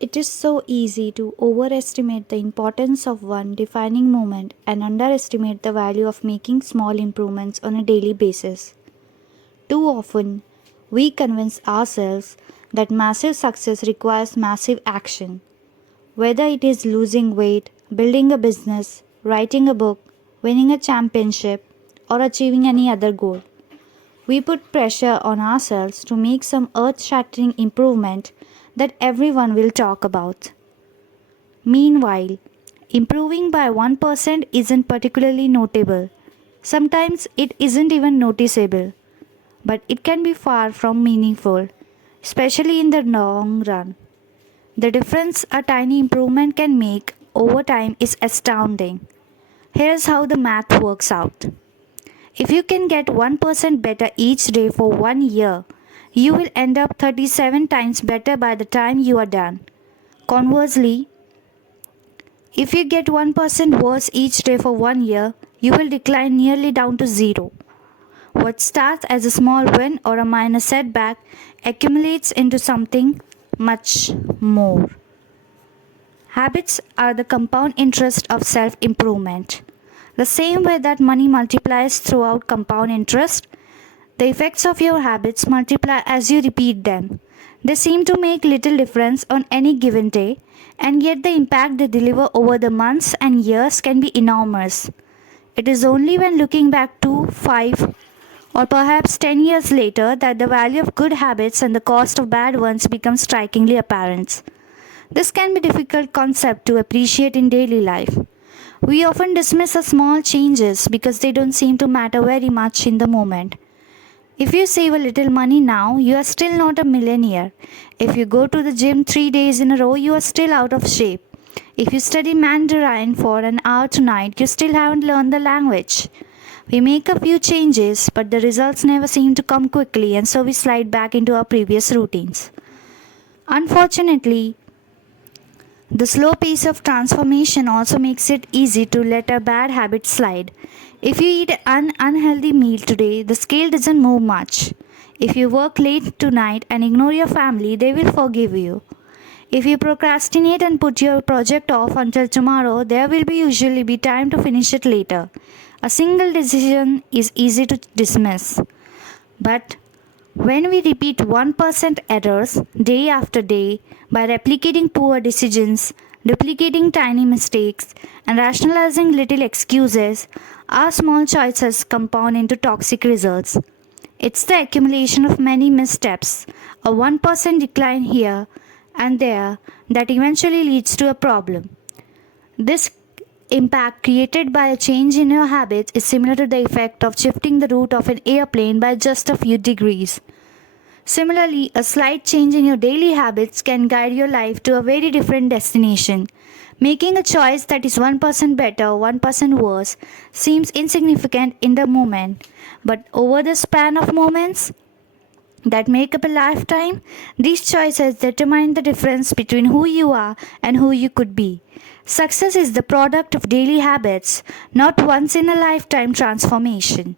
It is so easy to overestimate the importance of one defining moment and underestimate the value of making small improvements on a daily basis. Too often, we convince ourselves that massive success requires massive action. Whether it is losing weight, building a business, writing a book, winning a championship, or achieving any other goal, we put pressure on ourselves to make some earth shattering improvement that everyone will talk about. Meanwhile, improving by 1% isn't particularly notable. Sometimes it isn't even noticeable, but it can be far from meaningful, especially in the long run. The difference a tiny improvement can make over time is astounding. Here's how the math works out. If you can get 1% better each day for 1 year, you will end up 37 times better by the time you are done. Conversely, if you get 1% worse each day for 1 year, you will decline nearly down to zero. What starts as a small win or a minor setback accumulates into something much more. Habits are the compound interest of self improvement. The same way that money multiplies throughout compound interest, the effects of your habits multiply as you repeat them. They seem to make little difference on any given day, and yet the impact they deliver over the months and years can be enormous. It is only when looking back 2, 5, or perhaps 10 years later that the value of good habits and the cost of bad ones becomes strikingly apparent. This can be a difficult concept to appreciate in daily life. We often dismiss the small changes because they don't seem to matter very much in the moment. If you save a little money now, you are still not a millionaire. If you go to the gym 3 days in a row, you are still out of shape. If you study Mandarin for an hour tonight, you still haven't learned the language. We make a few changes, but the results never seem to come quickly, and so we slide back into our previous routines. Unfortunately, the slow pace of transformation also makes it easy to let a bad habit slide. If you eat an unhealthy meal today, the scale doesn't move much. If you work late tonight and ignore your family, they will forgive you. If you procrastinate and put your project off until tomorrow, there will usually be time to finish it later. A single decision is easy to dismiss. But when we repeat 1% errors day after day by replicating poor decisions, duplicating tiny mistakes, and rationalizing little excuses, our small choices compound into toxic results. It's the accumulation of many missteps, a 1% decline here and there, that eventually leads to a problem. This impact created by a change in your habits is similar to the effect of shifting the route of an airplane by just a few degrees. Similarly, a slight change in your daily habits can guide your life to a very different destination. Making a choice that is 1% better, 1% worse seems insignificant in the moment, but over the span of moments that make up a lifetime, these choices determine the difference between who you are and who you could be. Success is the product of daily habits, not once in a lifetime transformation.